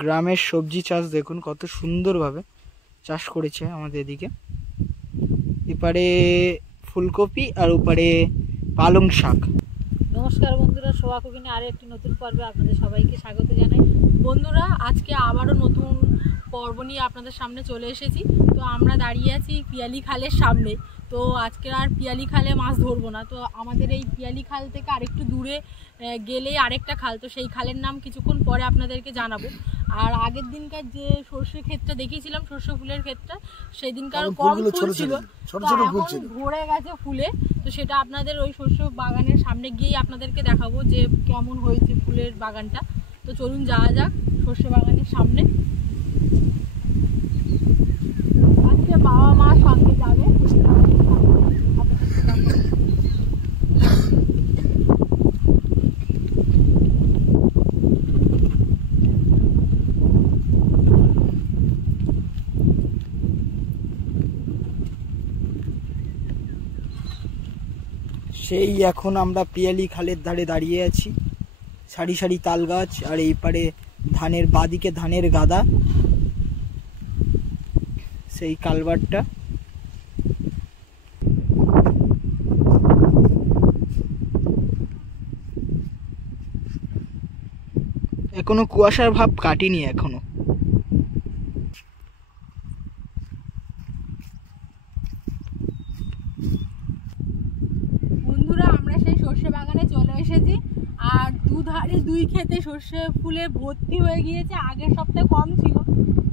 গ্রামের সবজি চাষ দেখুন কত সুন্দরভাবে চাষ করেছে আমাদের এদিকে। এপারে ফুলকপি আর ওপারে পালং শাক। নমস্কার বন্ধুরা, শোভা কুকিংয়ে আরও একটি নতুন পর্বে আপনাদের সবাইকে স্বাগত জানাই। বন্ধুরা, আজকে আবারও নতুন পর্ব নিয়ে আপনাদের সামনে চলে এসেছি। তো আমরা দাঁড়িয়ে আছি পিয়ালি খালের সামনে। তো আজকে আর পিয়ালি খালে মাছ ধরবো না। তো আমাদের এই পিয়ালি খাল থেকে আরেকটু দূরে গেলেই আরেকটা খাল, তো সেই খালের নাম কিছুক্ষণ পরে আপনাদেরকে জানাবো। আর আগের দিনকার যে সর্ষে ক্ষেতটা দেখিয়েছিলাম, সর্ষে ফুলের ক্ষেতটা, সেই দিনকার কম ফুল ছিল, এখন ভরে গেছে ফুলে। তো সেটা আপনাদের ওই সর্ষে বাগানের সামনে গিয়েই আপনাদেরকে দেখাবো যে কেমন হয়েছে ফুলের বাগানটা। তো চলুন যাওয়া যাক সর্ষে বাগানের সামনে। আজকে বাবা মা সঙ্গে যাবে। সেই এখন আমরা পিয়ালি খালের ধারে দাঁড়িয়ে আছি। সারি সারি তাল গাছ, আর এই পারে ধানের বাদিকে ধানের গাদা, সেই কালভারটা। এখনো কুয়াশার ভাব কাটেনি এখনো। বন্ধুরা, আমরা সেই সর্ষে বাগানে চলে এসেছি। আর দুধারে দুই ক্ষেতে সর্ষে ফুলে ভর্তি হয়ে গিয়েছে। আগের সপ্তাহে কম ছিল,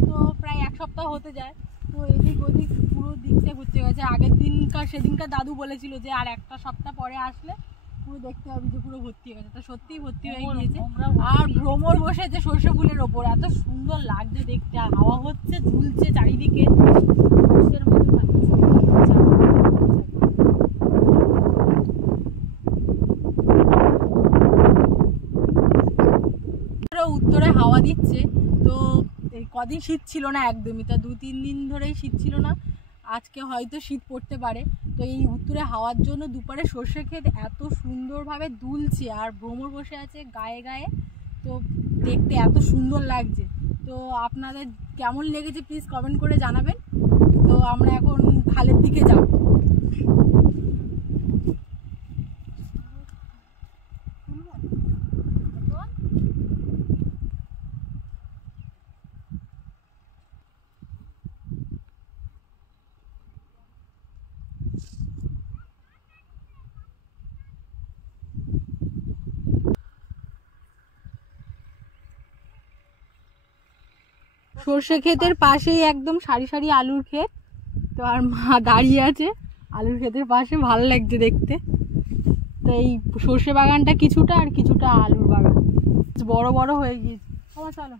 তো প্রায় এক সপ্তাহ হতে যায়। তো এদিক ওদিক পুরো দিকটা ভর্তি হয়েছে। আগের দিনকার সেদিনকার দাদু বলেছিল যে আর একটা সপ্তাহ পরে আসলে পুরো দেখতে হবে যে পুরো ভর্তি হয়ে গেছে। তো সত্যিই ভর্তি হয়ে গিয়েছে। আর ভ্রমর বসেছে সর্ষে ফুলের ওপর, এত সুন্দর লাগছে দেখতে। আর হাওয়া হচ্ছে, ঝুলছে চারিদিকে। উত্তরে হাওয়া দিচ্ছে। তো এই কদিন শীত ছিল না একদমই, তা 2-3 দিন ধরেই শীত ছিল না। আজকে হয়তো শীত পড়তে পারে। তো এই উত্তরে হাওয়ার জন্য দুপারে সর্ষে ক্ষেত এত সুন্দরভাবে দুলছে, আর ভ্রমর বসে আছে গায়ে গায়ে। তো দেখতে এত সুন্দর লাগছে। তো আপনাদের কেমন লেগেছে প্লিজ কমেন্ট করে জানাবেন। তো আমরা এখন খালের দিকে যাব। সর্ষে ক্ষেতের পাশেই একদম সারি সারি আলুর ক্ষেত। তো আর মা দাঁড়িয়ে আছে আলুর ক্ষেতের পাশে, ভালো লাগছে দেখতে। তো এই সর্ষে বাগানটা কিছুটা, আর কিছুটা আলুর বাগান বড় বড় হয়ে গিয়েছে। চলো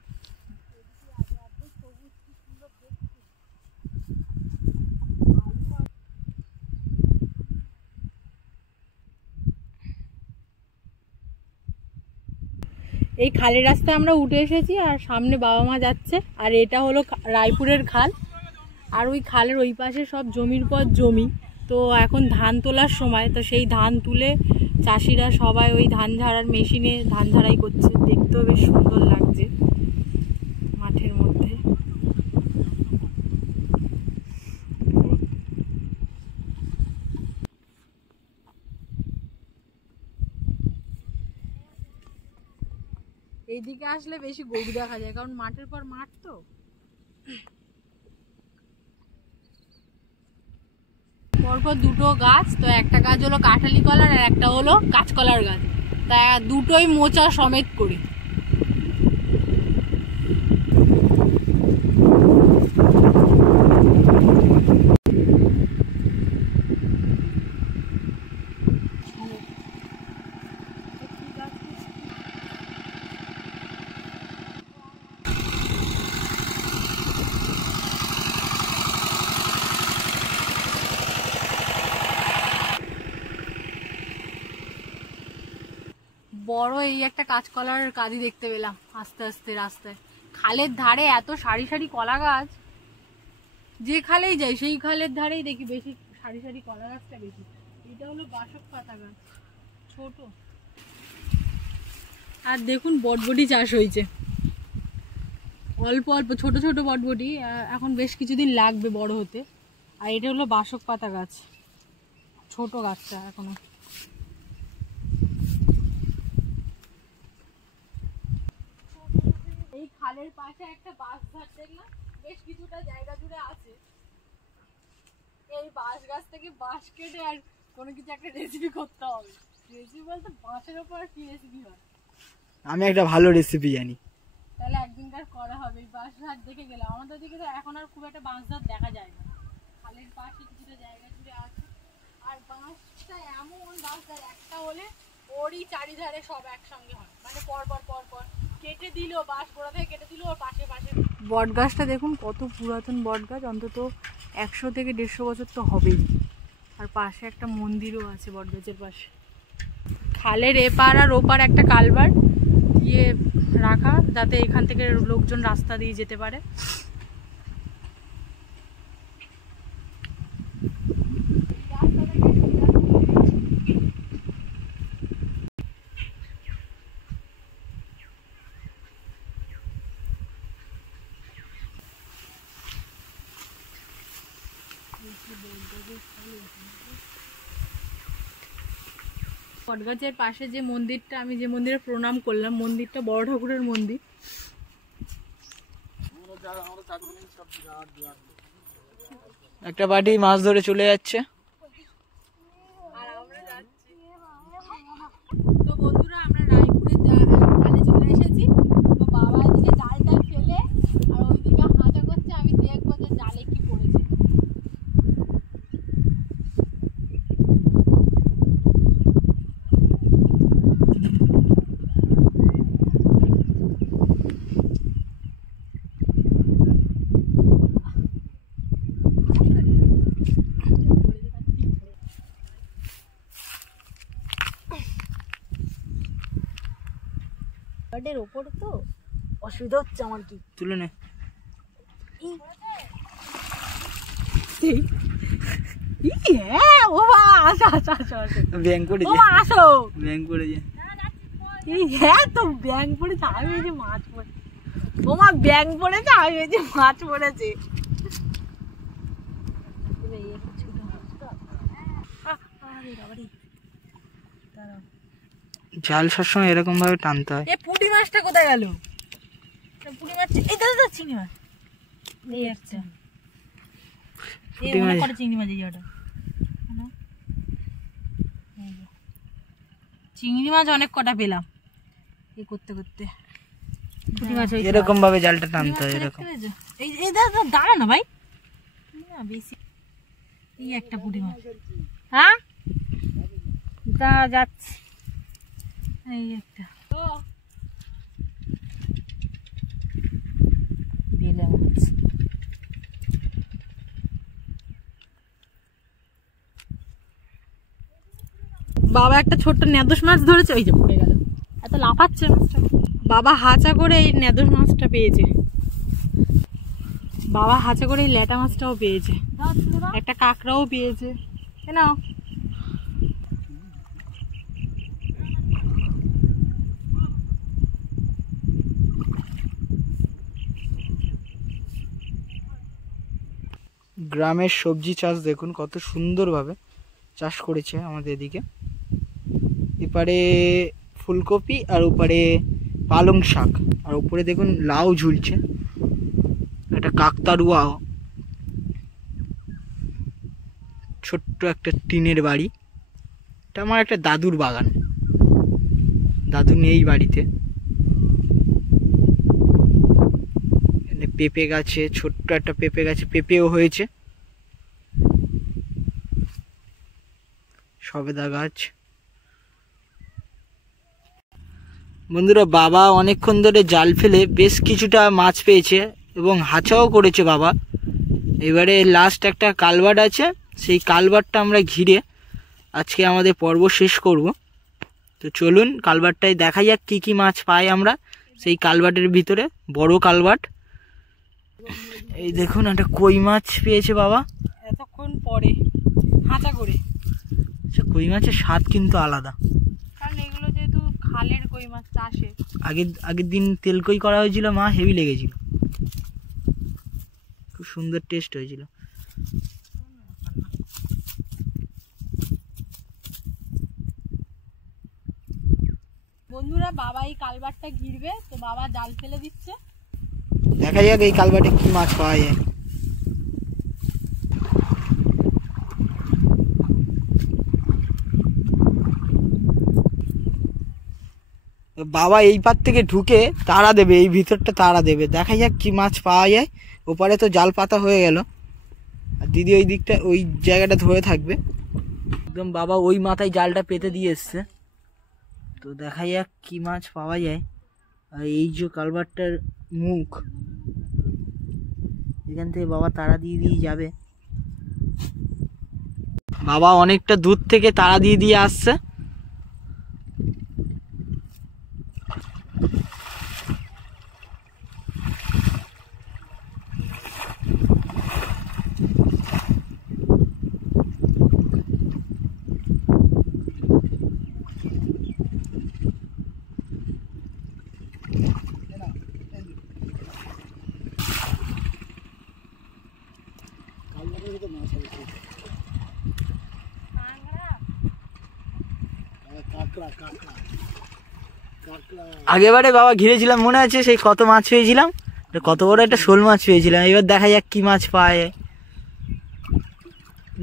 এই খালের রাস্তায় আমরা উঠে এসেছি, আর সামনে বাবা মা যাচ্ছে। আর এটা হলো রায়পুরের খাল। আর ওই খালের ওই পাশে সব জমির পর জমি। তো এখন ধান তোলার সময়, তো সেই ধান তুলে চাষিরা সবাই ওই ধান ঝাড়ার মেশিনে ধান ঝাড়াই করছে। দেখতেও বেশ সুন্দর লাগছে মাঠের মধ্যে। এইদিকে আসলে বেশি গরু দেখা যায়, কারণ মাঠের পর মাঠ। তো পরপর দুটো গাছ, তো একটা গাছ হলো কাঁঠালি কলার আর একটা হলো কাঁচকলার গাছ। তা দুটোই মোচা সমেত করে। বড় এই একটা কাঁচকলার কাঁদি দেখতে পেলাম আস্তে আস্তে রাস্তায়। খালের ধারে এত সারি সারি কলা গাছ, যে খালেই যাই সেই খালের ধারেই দেখি বেশি সারি সারি কলা গাছটা বেশি। এটা হলো বাসক পাতা গাছ, ছোট। আর দেখুন বটবটি চাষ হয়েছে। অল্প অল্প ছোট ছোট বটবটি, এখন বেশ কিছুদিন লাগবে বড় হতে। আর এটা হলো বাসক পাতা গাছ, ছোট গাছটা এখনো। এই খালের পাশে একটা বাঁশ ঝাড় দেখলাম, বেশ কিছুটা জায়গা জুড়ে আছে। এই বাঁশ গাছ থেকে বাঁশ কেটে আর কোনো কিছু একটা রেসিপি করতে হবে। রেসিপি বলতে বাঁশের ওপর কি রেসিপি হয়? আমি একটা ভালো রেসিপি জানি, তাহলে একদিনকার করা হবে। এই বাঁশ ঝাড় দেখে গেলাম, আমাদের দিকে তো এখন আর খুব একটা বাঁশ ঝাড় দেখা যায় না। খালের পাশে কিছুটা জায়গা জুড়ে আছে। আর বাঁশটা এমন বাঁশ ঝাড়, একটা হলে ওরই চারিধারে সব একসঙ্গে হয়, মানে পরপর পরপর কেটে দিল, বাঁশ গোড়া থেকে কেটে দিল, ওর পাশে পাশে। বট গাছটা দেখুন কত পুরাতন বট গাছ, অন্তত 100 থেকে 150 বছর তো হবেই। আর পাশে একটা মন্দিরও আছে বট গাছের পাশে। খালের এপার আর ওপার একটা কালভার্ট দিয়ে রাখা, যাতে এখান থেকে লোকজন রাস্তা দিয়ে যেতে পারে। বটগাছের পাশে যে মন্দিরটা, আমি যে মন্দিরে প্রণাম করলাম, মন্দিরটা বড় ঠাকুরের মন্দির। একটা বাটি মাছ ধরে চলে যাচ্ছে। আর আমরা যাচ্ছি। তো বন্ধুরা, আমরা রায়পুরের জালে চলে এসেছি। তো বাবা এদিকে জালটা ফেলে আর ওইদিকে হাঁটা করছে, আমি দেখবো যে জালে কি পড়েছে। গার্ডের ওপরে তো অসুবিধা হচ্ছে আমার। কি তুলে নে। ব্যাং করে আসো, ব্যাং করে যে হ্যাঁ তো ব্যাং পড়েছে, আমি এই যে মাছ পড়ে, ও মা ব্যাং পড়েছে, আমি এই যে মাছ পড়েছে। জাল সবসময় এরকম ভাবে টানতে হয়। এই পুঁটি মাছটা কোথায় গেল? পুঁটি মাছ, এই দাদা চিংড়ি মাছ, এই একটা চিংড়ি মাছ, এই ওটা চিংড়ি মাছ অনেক কটা পেলাম এই করতে করতে। পুঁটি মাছ এরকম ভাবে জালটা টানতে হয়, এরকম। এই দাদা দাঁড়া না ভাই, না বেশি। এই একটা পুঁটি মাছ, হ্যাঁ তা যাচ্ছে। এই একটা বেলে মাছ। বাবা একটা ছোট্ট নেদোস মাছ ধরেছে, ওই যে পড়ে গেল, এত লাফাচ্ছে মাছটা। বাবা হাঁচা করে এই নেদোস মাছটা পেয়েছে, বাবা হাঁচা করে এই ল্যাটা মাছটাও পেয়েছে, একটা কাঁকড়াও পেয়েছে। নাও গ্রামের সবজি চাষ দেখুন কত সুন্দরভাবে চাষ করেছে আমাদের এদিকে। এপারে ফুলকপি আর ওপারে পালং শাক, আর উপরে দেখুন লাউ ঝুলছে, একটা কাকতাড়ুয়া ছোট্ট একটা টিনের বাড়ি। এটা আমার একটা দাদুর বাগান, দাদু নেই বাড়িতে। পেঁপে গাছে, ছোট্ট একটা পেঁপে গাছে পেঁপেও হয়েছে, সবেদা গাছ। বন্ধুরা, বাবা অনেকক্ষণ ধরে জাল ফেলে বেশ কিছুটা মাছ পেয়েছে এবং হাঁচাও করেছে বাবা। এবারে লাস্ট একটা কালভার্ট আছে, সেই কালভার্টটা আমরা ঘিরে আজকে আমাদের পর্ব শেষ করব। তো চলুন কালভার্টটায় দেখা যাক কি কি মাছ পাই আমরা সেই কালভার্টের ভিতরে। বড় কালভার্ট। এই দেখুন একটা কই মাছ পেয়েছে বাবা এতক্ষণ পরে হাঁচা করে। কই মাছের স্বাদ কিন্তু আলাদা, কারণ এগুলো যেহেতু খালের কই মাছ চাষে। আগের দিন তেল কই করা হয়েছিল, মা হেভি লেগেছিল। খুব সুন্দর টেস্ট হয়েছিল। বন্ধুরা বাবা এই কালবারটা ঘিরবে, তো বাবা জাল ফেলে দিচ্ছে, দেখা যাক এই কালবাটে কি মাছ পাওয়া যায়। বাবা এই পার থেকে ঢুকে তাড়া দেবে, এই ভিতরটা তাড়া দেবে, দেখা যাক কি মাছ পাওয়া যায়। ওপারে তো জাল পাতা হয়ে গেল, আর দিদি ওই দিকটা ওই জায়গাটা ধরে থাকবে একদম। বাবা ওই মাথায় জালটা পেতে দিয়ে এসছে, তো দেখা যাক কি মাছ পাওয়া যায়। আর এই যে কালবারটার মুখ, এখান থেকে বাবা তাড়া দিয়ে দিয়ে যাবে। বাবা অনেকটা দূর থেকে তাড়া দিয়ে দিয়ে আসছে। আগেবারে বাবা ঘিরেছিলাম মনে আছে, সেই কত মাছ পেয়েছিলাম, কত বড় একটা শোল মাছ পেয়েছিলাম। এবার দেখা যাক কি মাছ পাওয়া যায়।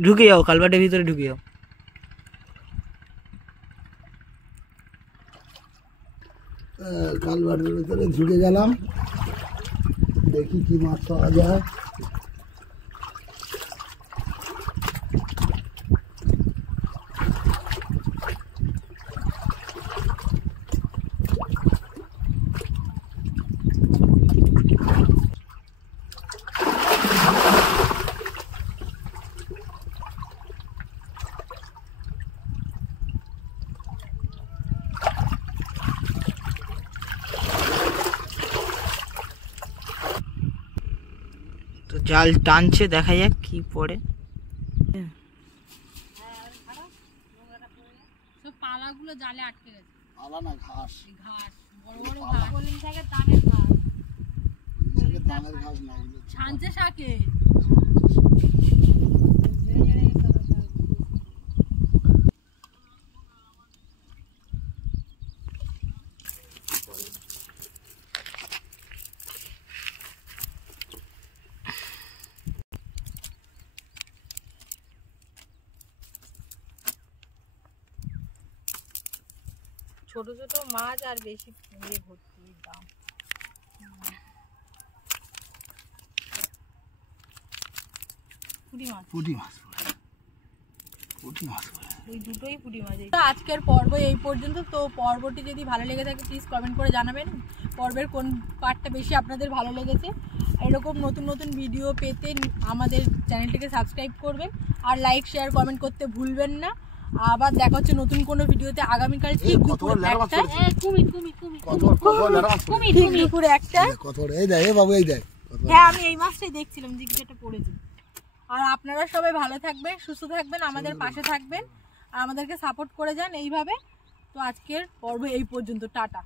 ঢুকে যাও, কালবাটের ভিতরে ঢুকে যাও। কালবাটের ভিতরে ঢুকে গেলাম, দেখি কি মাছ পাওয়া যায়। তো জাল টানছে, দেখা যাক কি পড়ে। সব পালাগুলো জালে আটকে গেছে। পালা না, ঘাস, ঘাস, বড় বড় ঘাস, কলিং শাকের দানের ঘাস, দানের ঘাস না, ছাঞ্চে শাকে। ছোট ছোট মাছ আর বেশি ভর্তি দাম। পুঁটি মাছ, পুঁটি মাছ, পুঁটি মাছ ওই দুটোই পুঁটি মাছ। আজকের পর্ব এই পর্যন্ত। তো পর্বটি যদি ভালো লেগে থাকে প্লিজ কমেন্ট করে জানাবেন পর্বের কোন পার্টটা বেশি আপনাদের ভালো লেগেছে। এরকম নতুন নতুন ভিডিও পেতে আমাদের চ্যানেলটিকে সাবস্ক্রাইব করবেন, আর লাইক শেয়ার কমেন্ট করতে ভুলবেন না। আবার দেখা হচ্ছে নতুন কোনো ভিডিওতে আগামীকাল ঠিক দুপুর 1টায়। দুপুর 1টায়। হ্যাঁ, আমি এই মাছটাই দেখছিলাম যে যেটা পড়েছে। আর আপনারা সবাই ভালো থাকবেন, সুস্থ থাকবেন, আমাদের পাশে থাকবেন, আর আমাদেরকে সাপোর্ট করে যান এইভাবে। তো আজকের পর্ব এই পর্যন্ত, টাটা।